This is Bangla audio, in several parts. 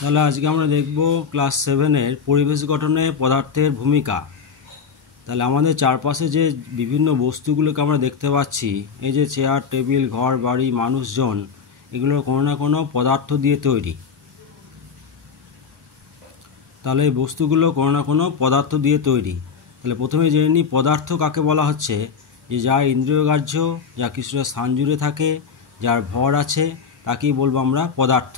তাহলে আজকে আমরা দেখব ক্লাস 7-এর পরিবেশ গঠনে পদার্থের ভূমিকা। তাহলে আমাদের চারপাশে যে বিভিন্ন বস্তুগুলোকে আমরা দেখতে পাচ্ছি, এই যে চেয়ার, টেবিল, ঘর, বাড়ি, মানুষজন, এগুলো কোনো না কোনো পদার্থ দিয়ে তৈরি। তাহলে এই বস্তুগুলো কোনো না কোনো পদার্থ দিয়ে তৈরি। তাহলে প্রথমে জেনে নিই পদার্থ কাকে বলা হচ্ছে। যে যা ইন্দ্রিয়গ্রাহ্য, যা কিছুটা স্থান জুড়ে থাকে, যার ভর আছে, তাকেই বলবো আমরা পদার্থ।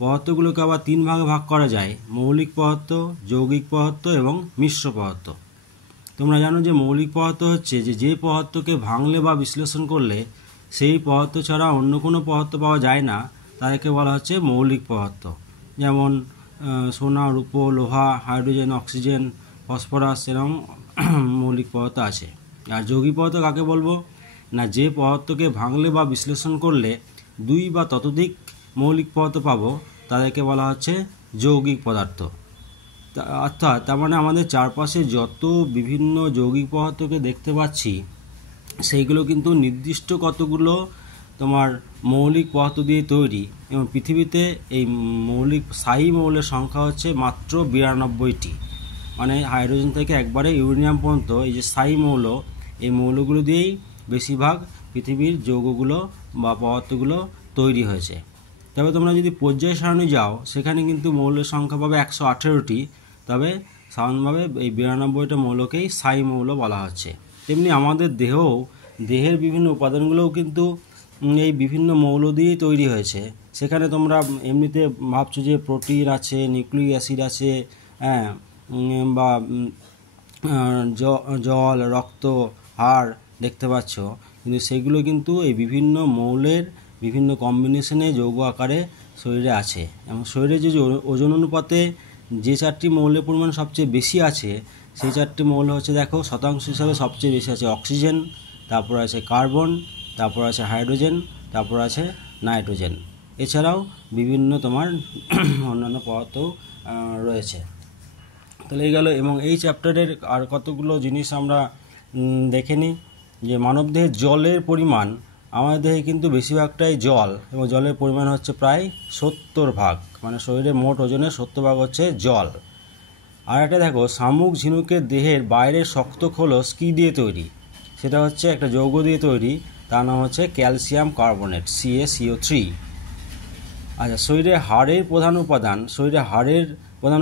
পদার্থগুলোকে আবার তিন ভাগে ভাগ করা যায়: মৌলিক পদার্থ, যৌগিক পদার্থ এবং মিশ্র পদার্থ। তোমরা জানো যে মৌলিক পদার্থ হচ্ছে যে পদার্থকে ভাঙলে বা বিশ্লেষণ করলে সেই পদার্থ ছাড়া অন্য কোনো পদার্থ পাওয়া যায় না, তাদেরকে বলা হচ্ছে মৌলিক পদার্থ। যেমন সোনা, রূপো, লোহা, হাইড্রোজেন, অক্সিজেন, ফসফরাস, এরকম মৌলিক পদার্থ আছে। আর যৌগিক পদার্থ কাকে বলবো না, যে পদার্থকে ভাঙলে বা বিশ্লেষণ করলে দুই বা ততোধিক মৌলিক পদার্থ পাবো, তাদেরকে বলা হচ্ছে যৌগিক পদার্থ। অর্থাৎ তার মানে আমাদের চারপাশে যত বিভিন্ন যৌগিক পদার্থকে দেখতে পাচ্ছি, সেইগুলো কিন্তু নির্দিষ্ট কতগুলো তোমার মৌলিক পদার্থ দিয়ে তৈরি। এবং পৃথিবীতে এই স্থায়ী মৌলের সংখ্যা হচ্ছে মাত্র 92টি। মানে হাইড্রোজেন থেকে একবারে ইউরেনিয়াম পর্যন্ত এই যে স্থায়ী মৌল, এই মৌলগুলো দিয়েই বেশিরভাগ পৃথিবীর যৌগগুলো বা পদার্থগুলো তৈরি হয়েছে। তবে তোমরা যদি পর্যায় সারণী যাও, সেখানে কিন্তু মৌলের সংখ্যা পাবে 118টি। তবে সাধারণভাবে এই 92টা মৌলকেই স্থায়ী মৌল বলা হচ্ছে। তেমনি আমাদের দেহের বিভিন্ন উপাদানগুলোও কিন্তু এই বিভিন্ন মৌল দিয়েই তৈরি হয়েছে। সেখানে তোমরা এমনিতে ভাবছো যে প্রোটিন আছে, নিউক্লিক অ্যাসিড আছে, হ্যাঁ, বা জল, রক্ত, হাড় দেখতে পাচ্ছ, কিন্তু সেগুলো কিন্তু এই বিভিন্ন মৌলের বিভিন্ন কম্বিনেশনে যৌগ আকারে শরীরে আছে। এবং শরীরে যে ওজন অনুপাতে যে চারটি মৌলের পরিমাণ সবচেয়ে বেশি আছে, সেই চারটি মৌল হচ্ছে, দেখো, শতাংশ হিসাবে সবচেয়ে বেশি আছে অক্সিজেন, তারপর আছে কার্বন, তারপর আছে হাইড্রোজেন, তারপর আছে নাইট্রোজেন। এছাড়াও বিভিন্ন তোমার অন্যান্য পদার্থ রয়েছে। তাহলে এই গেল। এবং এই চ্যাপ্টারের আর কতগুলো জিনিস আমরা দেখে নিই। যে মানবদেহের জলের পরিমাণ, আমাদের দেহে কিন্তু বেশিরভাগটাই জল, এবং জলের পরিমাণ হচ্ছে প্রায় 70 ভাগ। মানে শরীরের মোট ওজনের 70 ভাগ হচ্ছে জল। আর একটা দেখো, শামুক ঝিনুকের দেহের বাইরের শক্ত খোলস কী দিয়ে তৈরি? সেটা হচ্ছে একটা যৌগ দিয়ে তৈরি, তার নাম হচ্ছে ক্যালসিয়াম কার্বনেট, CaCO3। আচ্ছা, শরীরের হাড়ের প্রধান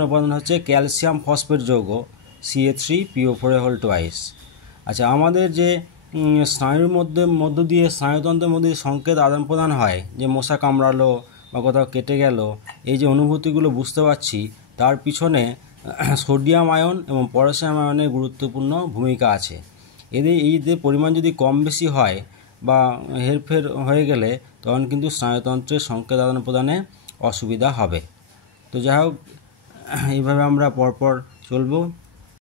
উপাদান হচ্ছে ক্যালসিয়াম ফসফেট যৌগ, Ca3PO4. আচ্ছা, আমাদের যে স্নায়ুর মধ্য দিয়ে স্নায়ুতন্ত্রের মধ্যে সংকেত আদান প্রদান হয়, যে মশা কামড়ালো বা কোথাও কেটে গেল, এই যে অনুভূতিগুলো বুঝতে পারছি, তার পিছনে সোডিয়াম আয়ন এবং পটাশিয়াম আয়নের গুরুত্বপূর্ণ ভূমিকা আছে। এদের পরিমাণ যদি কম বেশি হয় বা হেরফের হয়ে গেলে, তখন কিন্তু স্নায়ুতন্ত্রের সংকেত আদান প্রদানে অসুবিধা হবে। তো যাই হোক, এইভাবে আমরা পরপর চলবো।